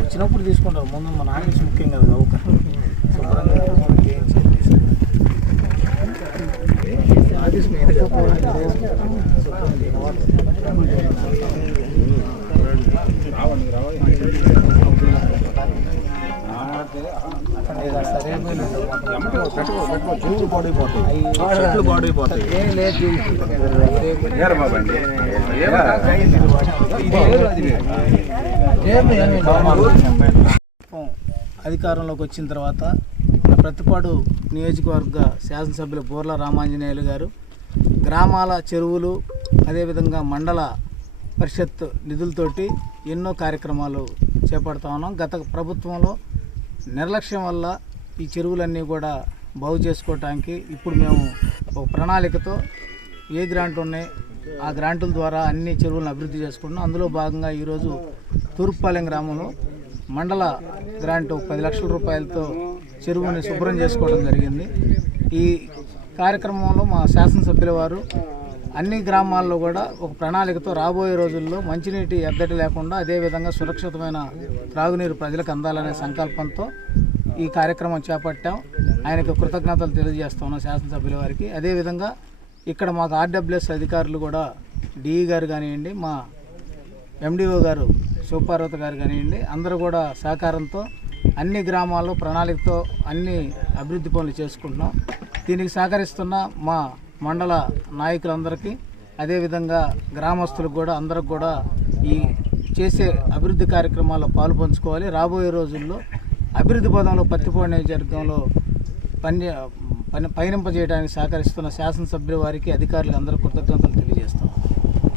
వచ్చినప్పుడు తీసుకుంటారు. ముందు మన ఆఫీస్ ముఖ్యం కదా. ఆఫీస్ అధికారంలోకి వచ్చిన తర్వాత ప్రతిపాడు నియోజకవర్గ శాసనసభ్యులు బోర్ల రామాంజనేయులు గారు గ్రామాల చెరువులు అదేవిధంగా మండల పరిషత్ నిధులతోటి ఎన్నో కార్యక్రమాలు చేపడతా ఉన్నాం. గత ప్రభుత్వంలో నిర్లక్ష్యం వల్ల ఈ చెరువులన్నీ కూడా బాగు చేసుకోవటానికి ఇప్పుడు మేము ఒక ప్రణాళికతో ఏ గ్రాంట్ ఉన్నాయి ఆ గ్రాంటుల ద్వారా అన్ని చెరువులను అభివృద్ధి చేసుకుంటున్నాం. అందులో భాగంగా ఈరోజు తూర్పుపాలెం గ్రామంలో మండల గ్రాంటు 10 లక్షల రూపాయలతో చెరువుని శుభ్రం చేసుకోవడం జరిగింది. ఈ కార్యక్రమంలో మా శాసనసభ్యుల వారు అన్ని గ్రామాల్లో కూడా ఒక ప్రణాళికతో రాబోయే రోజుల్లో మంచినీటి ఎద్దడి లేకుండా అదేవిధంగా సురక్షితమైన త్రాగునీరు ప్రజలకు అందాలనే సంకల్పంతో ఈ కార్యక్రమం చేపట్టాం. ఆయనకు కృతజ్ఞతలు తెలియజేస్తున్నాం శాసనసభ్యుల వారికి. అదేవిధంగా ఇక్కడ మాకు ఆర్డబ్ల్యూఎస్ అధికారులు కూడా డిఈ గారు కానివ్వండి, మా ఎండిఓ గారు శివపార్వతి గారు కానివ్వండి, అందరూ కూడా సహకారంతో అన్ని గ్రామాల్లో ప్రణాళికతో అన్ని అభివృద్ధి పనులు చేసుకుంటున్నాం. దీనికి సహకరిస్తున్న మా మండల నాయకులందరికీ అదేవిధంగా గ్రామస్తులకు కూడా అందరికి కూడా ఈ చేసే అభివృద్ధి కార్యక్రమాల్లో పాలు పంచుకోవాలి. రాబోయే రోజుల్లో అభివృద్ధి పదంలో పత్తిపాడు నియోజకవర్గంలో పయనింపజేయడానికి సహకరిస్తున్న శాసనసభ్యుల వారికి అధికారులకు అందరూ కృతజ్ఞతలు